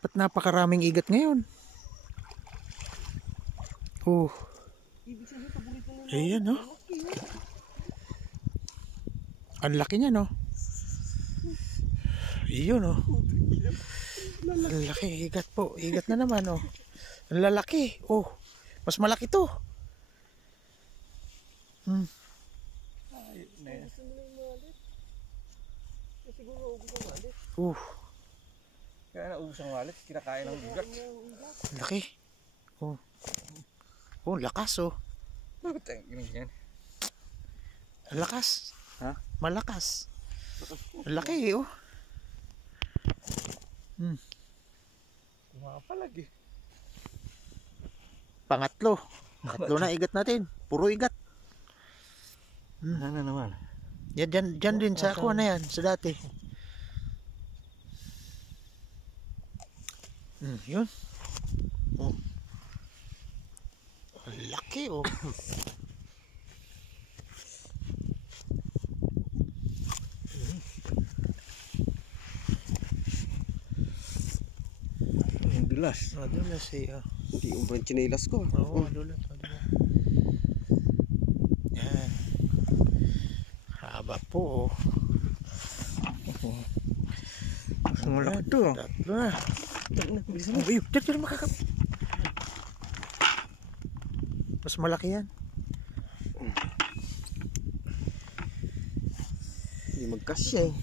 Ba't napakaraming igat ngayon? Oh. Ayan, no? Ang laki niya, no? Iyon, no? Ang laki, igat po. Igat na naman, oh. Ang lalaki. Oh, mas malaki to. Kaya naubos ang wallet, kinakain ng ugat. Laki. Oh. Oh, lakas, oh. Bakit ang ganyan? Lakas. Ha? Malakas. Laki, oh. Kumapalag eh. Pangatlo. Tatlo na igat natin. Puro igat. Ano na naman? Yan, dyan din sa kuha na yan. Sa dati. Yun. Oh. Ang laki, oh. Ang dulas. Madulas, eh. Oh. Hindi yung chinelas ko. Oo, madulas. Yan. Haba po, oh. Ang malaki to. Tatlo na. Bilisan mo. Ayun, dito na makakap. Mas malaki yan. Hindi magkasya eh.